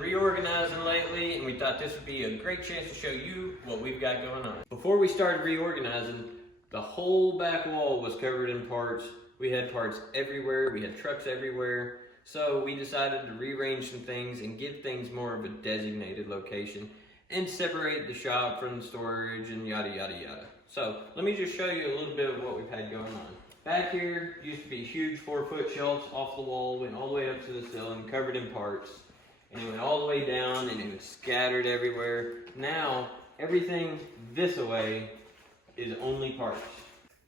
Reorganizing lately, and we thought this would be a great chance to show you what we've got going on. Before we started reorganizing, the whole back wall was covered in parts. We had parts everywhere, we had trucks everywhere, so we decided to rearrange some things and give things more of a designated location and separate the shop from the storage and yada yada yada. So let me just show you a little bit of what we've had going on. Back here used to be huge 4-foot shelves off the wall, went all the way up to the ceiling, covered in parts. And it went all the way down and it was scattered everywhere. Now, everything this way is only parts.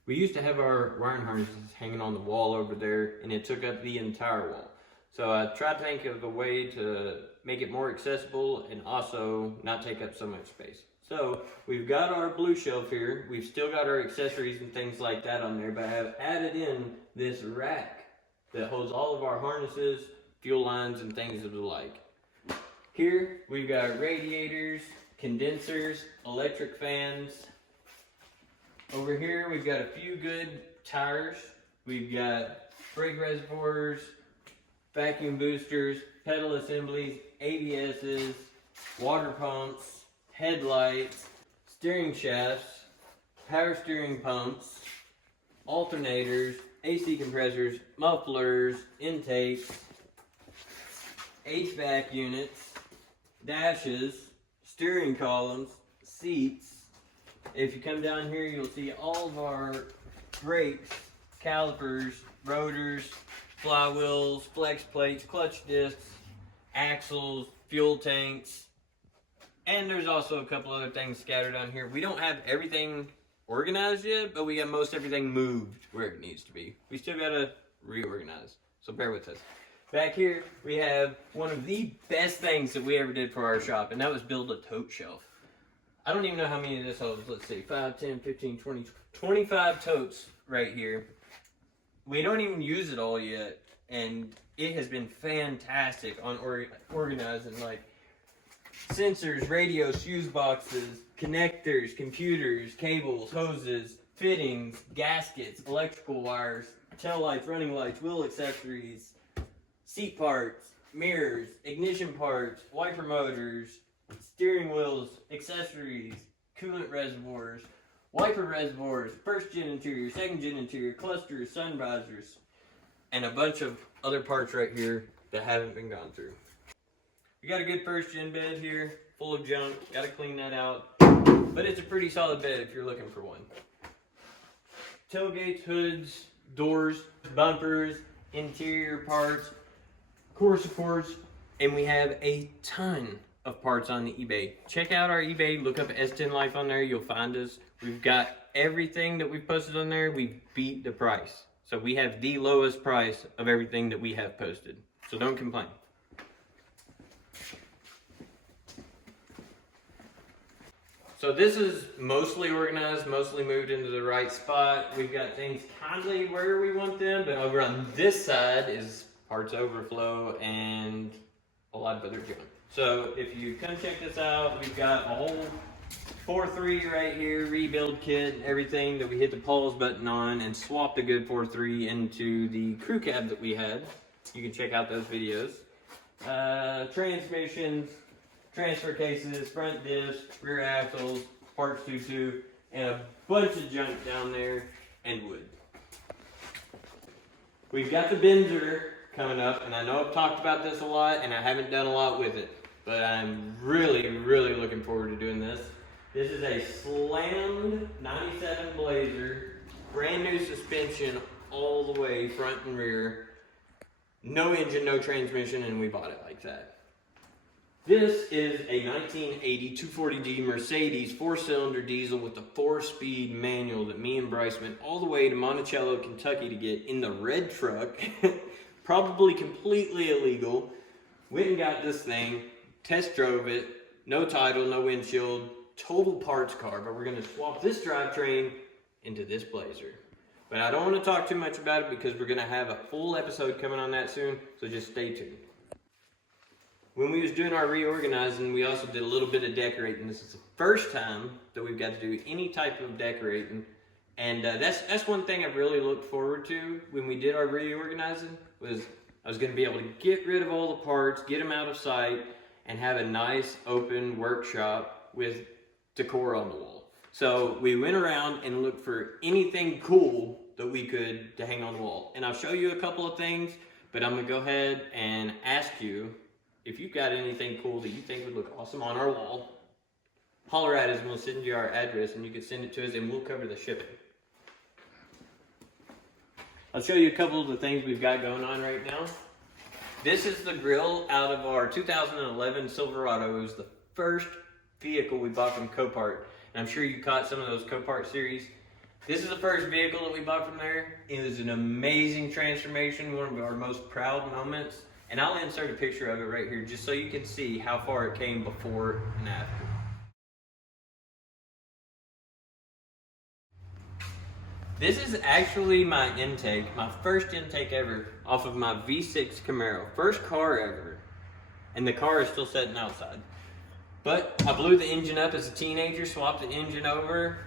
We used to have our wiring harnesses hanging on the wall over there, and it took up the entire wall. So I tried to think of a way to make it more accessible and also not take up so much space. So we've got our blue shelf here. We've still got our accessories and things like that on there, but I have added in this rack that holds all of our harnesses, fuel lines, and things of the like. Here we've got radiators, condensers, electric fans. Over here we've got a few good tires. We've got brake reservoirs, vacuum boosters, pedal assemblies, ABSs, water pumps, headlights, steering shafts, power steering pumps, alternators, AC compressors, mufflers, intakes, HVAC units, dashes, steering columns, seats. If you come down here, you'll see all of our brakes, calipers, rotors, flywheels, flex plates, clutch discs, axles, fuel tanks, and there's also a couple other things scattered on here. We don't have everything organized yet, but we got most everything moved where it needs to be. We still gotta reorganize, so bear with us. Back here, we have one of the best things that we ever did for our shop, and that was build a tote shelf. I don't even know how many of this holds. Let's see, 5, 10, 15, 20, 25 totes right here. We don't even use it all yet, and it has been fantastic on organizing, like sensors, radios, fuse boxes, connectors, computers, cables, hoses, fittings, gaskets, electrical wires, tail lights, running lights, wheel accessories, seat parts, mirrors, ignition parts, wiper motors, steering wheels, accessories, coolant reservoirs, wiper reservoirs, first gen interior, second gen interior, clusters, sun visors, and a bunch of other parts right here that haven't been gone through. We got a good first gen bed here, full of junk, gotta clean that out, but it's a pretty solid bed if you're looking for one. Tailgates, hoods, doors, bumpers, interior parts, core supports, and we have a ton of parts on the eBay. Check out our eBay, look up S10 Life on there, you'll find us. We've got everything that we've posted on there, we beat the price. So we have the lowest price of everything that we have posted. So don't complain. So this is mostly organized, mostly moved into the right spot. We've got things kindly where we want them, but over on this side is parts overflow and a lot of other junk. So if you come check this out, we've got a whole 4.3 right here, rebuild kit and everything that we hit the pause button on and swapped a good 4.3 into the crew cab that we had. You can check out those videos. Transmissions, transfer cases, front discs, rear axles, parts 2.2, and a bunch of junk down there and wood. We've got the Benzer coming up, and I know I've talked about this a lot and I haven't done a lot with it, but I'm really looking forward to doing this. This is a slammed 97 Blazer, brand new suspension all the way front and rear, no engine, no transmission, and we bought it like that. This is a 1980 240D Mercedes 4-cylinder diesel with a 4-speed manual that me and Bryce went all the way to Monticello, Kentucky to get in the red truck. Probably completely illegal, Went and got this thing, test drove it, no title, no windshield, total parts car, but we're gonna swap this drivetrain into this Blazer. But I don't want to talk too much about it because we're gonna have a full episode coming on that soon, so just stay tuned. When we was doing our reorganizing, we also did a little bit of decorating. This is the first time that we've got to do any type of decorating. And that's one thing I really looked forward to when we did our reorganizing, was I was going to be able to get rid of all the parts, get them out of sight, and have a nice open workshop with decor on the wall. So we went around and looked for anything cool that we could to hang on the wall. And I'll show you a couple of things, but I'm going to go ahead and ask you if you've got anything cool that you think would look awesome on our wall. Holler at us and we'll send you our address and you can send it to us and we'll cover the shipping. I'll show you a couple of the things we've got going on right now. This is the grill out of our 2011 Silverado. It was the first vehicle we bought from Copart. And I'm sure you caught some of those Copart series. This is the first vehicle that we bought from there. It was an amazing transformation, one of our most proud moments. And I'll insert a picture of it right here just so you can see how far it came before and after. This is actually my intake, my first intake ever off of my V6 Camaro. First car ever. And the car is still sitting outside. But I blew the engine up as a teenager, swapped the engine over,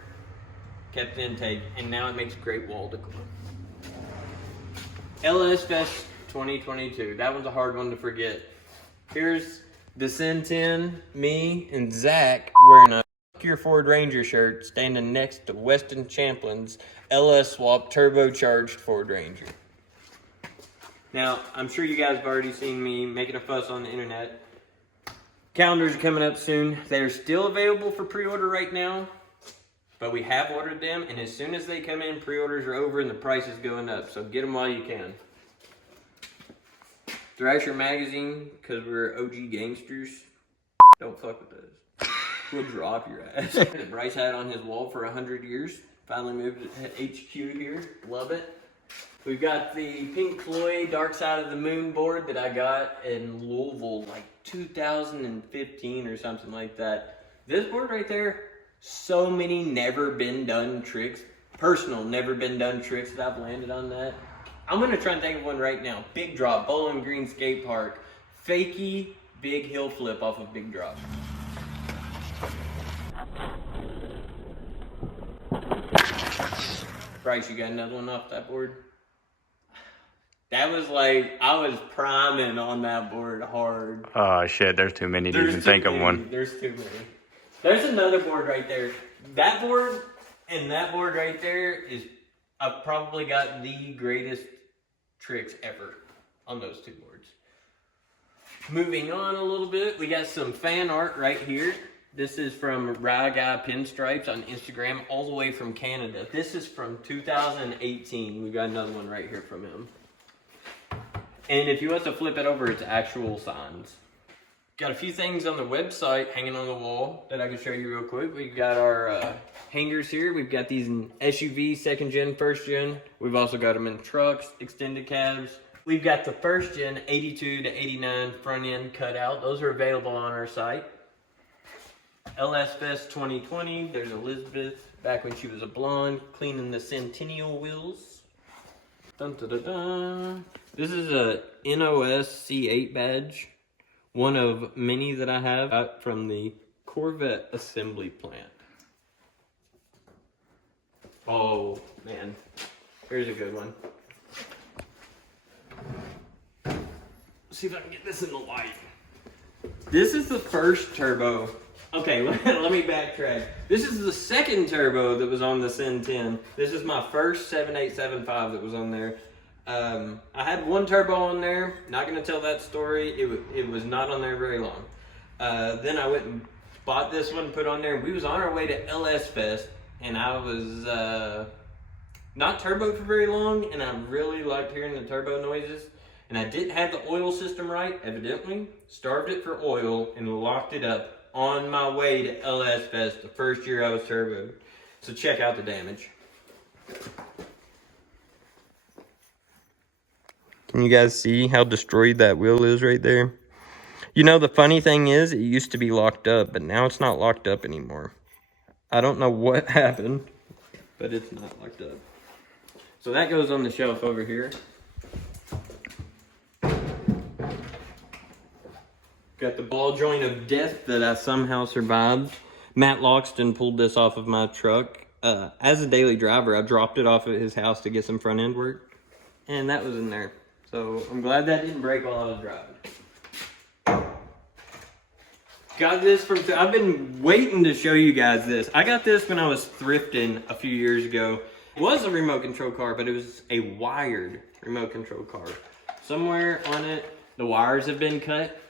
kept the intake, and now it makes great wall decor. LS Fest 2022. That was a hard one to forget. Here's the Sin 10, me, and Zach wearing a Fuck Your Ford Ranger shirt standing next to Weston Champlin's LS Swap turbocharged Ford Ranger. Now, I'm sure you guys have already seen me making a fuss on the internet. Calendars are coming up soon. They're still available for pre-order right now, but we have ordered them, and as soon as they come in, pre-orders are over and the price is going up, so get them while you can. Thrasher magazine, because we're OG gangsters. Don't fuck with us. We'll drop your ass. Bryce had on his wall for 100 years. Finally moved to HQ here. Love it. We've got the Pink Floyd Dark Side of the Moon board that I got in Louisville like 2015 or something like that. This board right there, so many never been done tricks. Personal never been done tricks that I've landed on that. I'm gonna try and think of one right now. Big Drop, Bowling Green Skate Park. Fakey big hill flip off of Big Drop. Bryce, you got another one off that board? That was like, I was priming on that board hard. Oh shit, there's too many to even think of one. There's too many. There's another board right there. That board and that board right there is, I've probably got the greatest tricks ever on those two boards. Moving on a little bit, we got some fan art right here. This is from Rye Guy Pinstripes on Instagram, all the way from Canada. This is from 2018. We got another one right here from him. And if you want to flip it over, it's actual signs. Got a few things on the website hanging on the wall that I can show you real quick. We've got our hangers here. We've got these in SUV, second gen, first gen. We've also got them in trucks, extended cabs. We've got the first gen 82 to 89 front end cut out. Those are available on our site. LS Fest 2020. There's Elizabeth back when she was a blonde, cleaning the Centennial wheels. Dun, dun, dun, dun. This is a NOS C8 badge. One of many that I have from the Corvette assembly plant. Oh, man. Here's a good one. Let's see if I can get this in the light. This is the first turbo. Okay, let me backtrack. This is the second turbo that was on the Sin 10. This is my first 7875 that was on there. I had one turbo on there. Not going to tell that story. It was not on there very long. Then I went and bought this one, put on there. We was on our way to LS Fest, and I was not turboed for very long, and I really liked hearing the turbo noises. And I didn't have the oil system right, evidently. Starved it for oil and locked it up on my way to LS Fest the first year I was turboed. So check out the damage. Can you guys see how destroyed that wheel is right there? You know, the funny thing is, it used to be locked up, but now it's not locked up anymore. I don't know what happened, but it's not locked up. So that goes on the shelf over here. Got the ball joint of death that I somehow survived. Matt Loxton pulled this off of my truck. As a daily driver, I dropped it off at his house to get some front end work, and that was in there. So I'm glad that didn't break while I was driving. Got this from, I've been waiting to show you guys this. I got this when I was thrifting a few years ago. It was a remote control car, but it was a wired remote control car. Somewhere on it, the wires have been cut.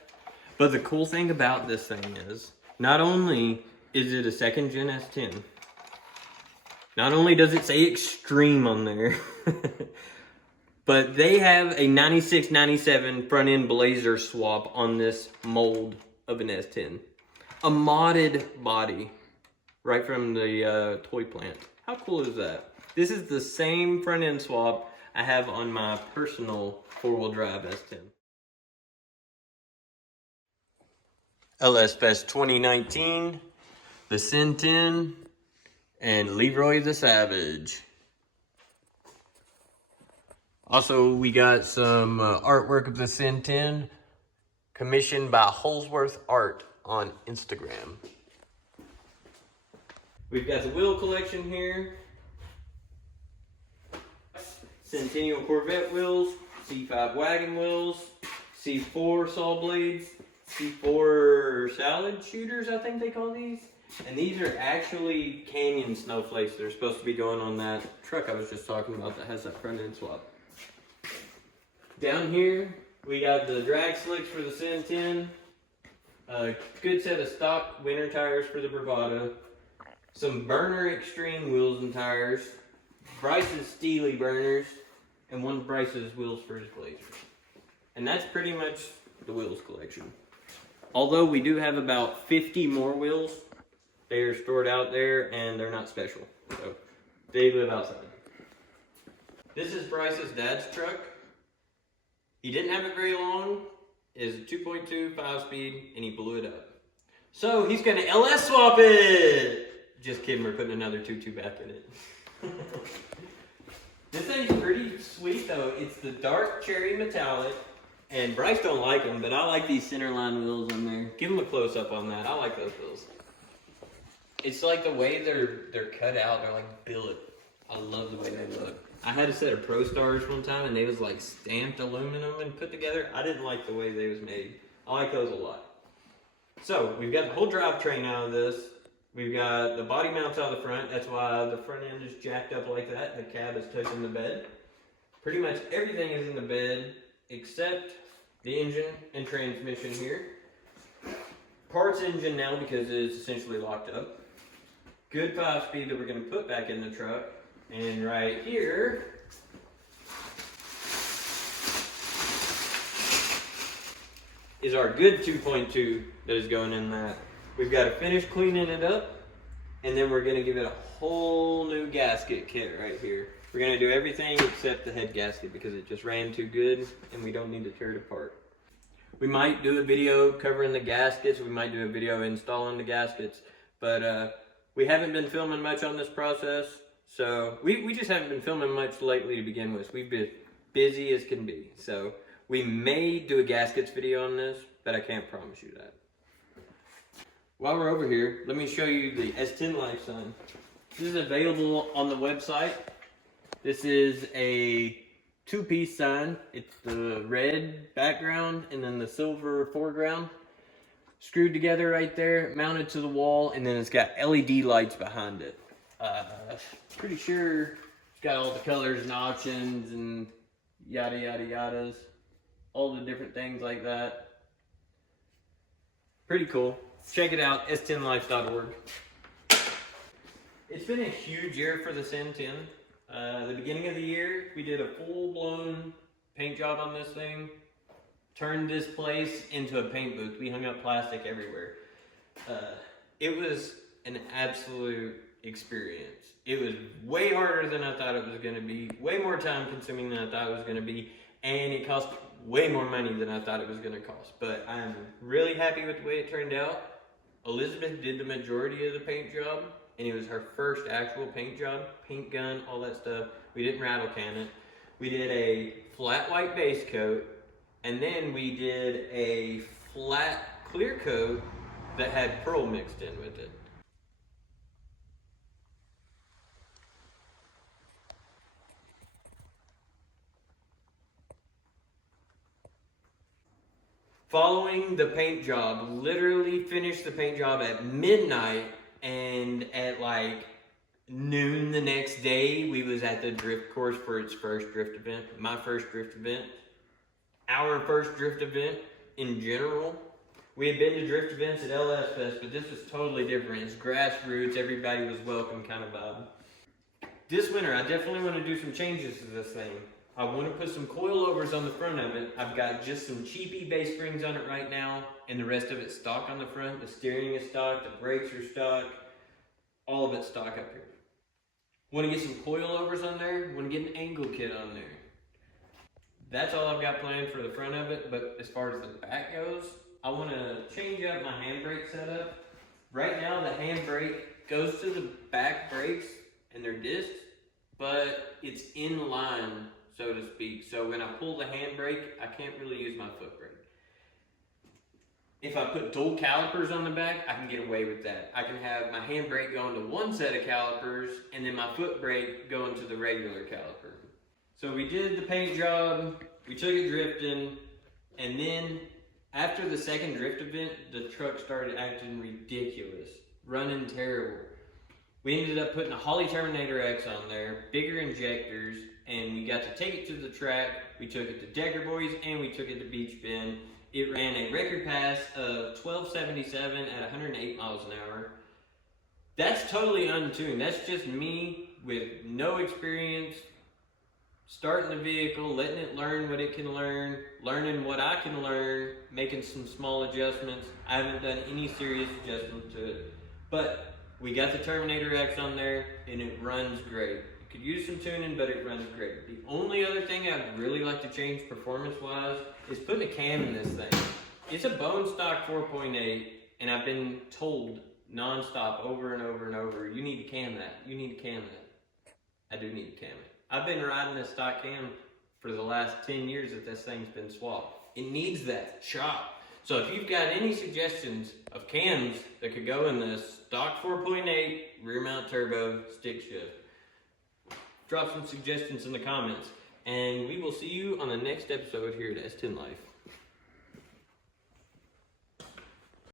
But the cool thing about this thing is, not only is it a second gen S10, not only does it say extreme on there, but they have a 96-97 front end blazer swap on this mold of an S10. A modded body right from the toy plant. How cool is that? This is the same front end swap I have on my personal four-wheel drive S10. LS Fest 2019, the Sin 10, and Leroy the Savage. Also, we got some artwork of the Sin 10 commissioned by Holsworth Art on Instagram. We've got the wheel collection here. Centennial Corvette wheels, C5 wagon wheels, C4 saw blades, C4 salad shooters, I think they call these. And these are actually Canyon snowflakes that are supposed to be going on that truck I was just talking about that has that front end swap. Down here, we got the drag slicks for the Sin 10, a good set of stock winter tires for the Bravado, some Burner Extreme wheels and tires, Bryce's Steely burners, and one of Bryce's wheels for his Blazer. And that's pretty much the wheels collection. Although we do have about 50 more wheels, they are stored out there and they're not special. So they live outside. This is Bryce's dad's truck. He didn't have it very long. It's a 2.2 5-speed and he blew it up. So he's gonna LS swap it! Just kidding, we're putting another 2.2 back in it. This thing's pretty sweet though. It's the dark cherry metallic. And Bryce don't like them, but I like these centerline wheels on there. Give them a close up on that. I like those wheels. It's like the way they're cut out. They're like billet. I love the way they look. I had a set of Pro Stars one time, and they was like stamped aluminum and put together. I didn't like the way they was made. I like those a lot. So we've got the whole drivetrain out of this. We've got the body mounts out the front. That's why the front end is jacked up like that. The cab is touching the bed. Pretty much everything is in the bed except the engine and transmission here. Parts engine now because it's essentially locked up. Good 5-speed that we're going to put back in the truck. And right here is our good 2.2 that is going in that. We've got to finish cleaning it up, and then we're going to give it a whole new gasket kit right here. We're going to do everything except the head gasket because it just ran too good and we don't need to tear it apart. We might do a video covering the gaskets. We might do a video installing the gaskets, but we haven't been filming much on this process. So we just haven't been filming much lately to begin with. We've been busy as can be. So we may do a gaskets video on this, but I can't promise you that. While we're over here, let me show you the S10 Life sign. This is available on the website. This is a 2-piece sign. It's the red background and then the silver foreground. Screwed together right there, mounted to the wall, and then it's got LED lights behind it. Pretty sure it's got all the colors and options and yada yada yadas. All the different things like that. Pretty cool. Check it out, s10life.org. It's been a huge year for the Sin 10. The beginning of the year, we did a full-blown paint job on this thing. Turned this place into a paint booth. We hung up plastic everywhere. It was an absolute experience. It was way harder than I thought it was going to be. Way more time consuming than I thought it was going to be. And it cost way more money than I thought it was going to cost. But I'm really happy with the way it turned out. Elizabeth did the majority of the paint job, and it was her first actual paint job, paint gun, all that stuff. We didn't rattle can it. We did a flat white base coat, and then we did a flat clear coat that had pearl mixed in with it. Following the paint job, literally finished the paint job at midnight, and at like noon the next day, we was at the drift course for its first drift event. My first drift event. Our first drift event in general. We had been to drift events at LS Fest, but this was totally different. It's grassroots, everybody was welcome kind of vibe. This winter, I definitely want to do some changes to this thing. I want to put some coilovers on the front of it. I've got just some cheapy base springs on it right now, and the rest of it's stock on the front. The steering is stock, the brakes are stock, all of it's stock up here. Want to get some coilovers on there, want to get an angle kit on there. That's all I've got planned for the front of it, but as far as the back goes, I want to change up my handbrake setup. Right now, the handbrake goes to the back brakes and their discs, but it's in line, so to speak. So when I pull the handbrake, I can't really use my foot brake. If I put dual calipers on the back, I can get away with that. I can have my handbrake going to one set of calipers and then my foot brake going to the regular caliper. So we did the paint job, we took it drifting, and then after the second drift event, the truck started acting ridiculous, running terrible. We ended up putting a Holley Terminator X on there, bigger injectors, and we got to take it to the track. We took it to Decker Boys and we took it to Beach Bend. It ran a record pass of 1277 at 108 miles an hour. That's totally untuned. That's just me with no experience, starting the vehicle, letting it learn what it can learn, learning what I can learn, making some small adjustments. I haven't done any serious adjustments to it. But we got the Terminator X on there and it runs great. It could use some tuning, but it runs great. The only other thing I'd really like to change performance-wise is putting a cam in this thing. It's a bone stock 4.8, and I've been told non-stop over and over and over, you need to cam that, you need to cam that. I do need to cam it. I've been riding this stock cam for the last 10 years that this thing's been swapped. It needs that shop. So if you've got any suggestions of cams that could go in this stock 4.8 rear mount turbo stick shift, drop some suggestions in the comments, and we will see you on the next episode here at S10 Life.